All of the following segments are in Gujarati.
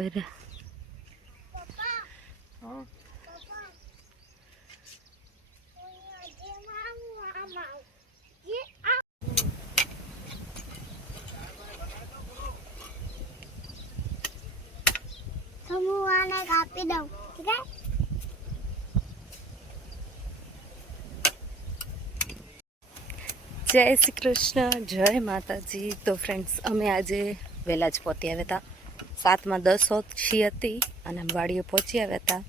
પોયરા સમૂહાને કાપી દઉં ઠીક છે. જય શ્રી કૃષ્ણ, જય માતાજી. તો ફ્રેન્ડ્સ, અમે આજે વહેલા જ પહોંચી આવ્યા હતા. 7:10 ઓછી હતી અને વાડીએ પહોંચી આવ્યા હતા.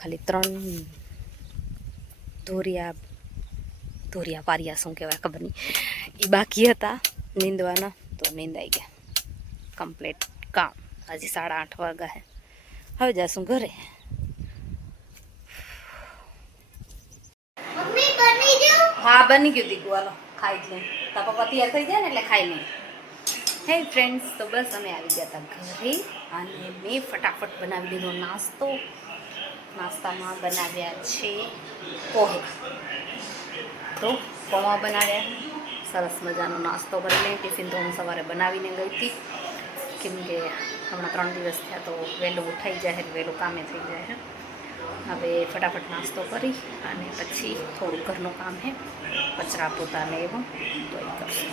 ખાલી 3 ધોરિયા પારિયા શું કહેવાય ખબર નહીં, એ બાકી હતા નીંદવાના, તો નીંદાઈ ગયા કમ્પ્લીટ કામ. હજી 8:30 વાગ્યા છે. હવે જાશું ઘરે. મમ્મી બની ગયું? હા, બની ગયું દીકુ. હાલો ખાઈ જ લઈ. તારા પપ્પા તૈયાર થઈ જાય ને એટલે ખાઈ લઈ. હે ફ્રેન્ડ્સ, તો બસ અમે આવી ગયા હતા ઘરે અને મેં ફટાફટ બનાવી લીધો નાસ્તો. નાસ્તામાં બનાવ્યા છે પોહે. તો પૌવા બનાવ્યા, સરસ મજાનો નાસ્તો કરી લઈ. ટિફિન તો હું સવારે બનાવીને ગઈ હતી, કેમ કે હમણાં 3 દિવસ થયા તો વહેલું ઉઠાઈ જાય, વહેલું કામે થઈ જાય છે. હવે ફટાફટ નાસ્તો કરી અને પછી થોડું ઘરનું કામ છે, કચરા પોતાને એવું, તો એ કરશું.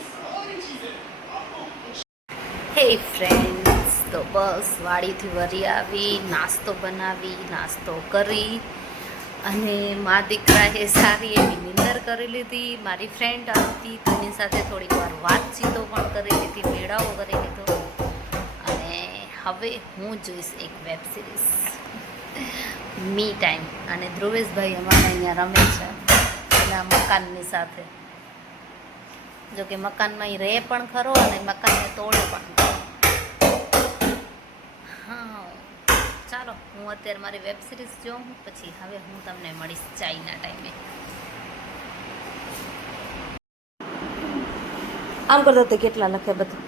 હે ફ્રેન્ડ્સ, તો બસ વાડીથી વળી આવી, નાસ્તો બનાવી, નાસ્તો કરી અને મા દીકરાએ સારી એવી નીંદર કરી લીધી. મારી ફ્રેન્ડ હતી તો એની સાથે થોડીક વાર વાતચીતો પણ કરી લીધી, મેળાઓ કરી લીધો. અને હવે હું જોઈશ એક વેબ સિરીઝ, મી ટાઈમ. અને ધ્રુવેશભાઈ અમારા અહીંયા રમે છે એના મકાનની સાથે. જોકે મકાનમાં રહે પણ ખરો અને મકાનને તોડે પણ ખરો. હા, ચાલો હું અત્યારે મારી વેબ સિરીઝ જોઉં, પછી હવે હું તમને મળીશ ચાઈના ટાઈમે. આમ કરતા તે કેટલા લખે બધું.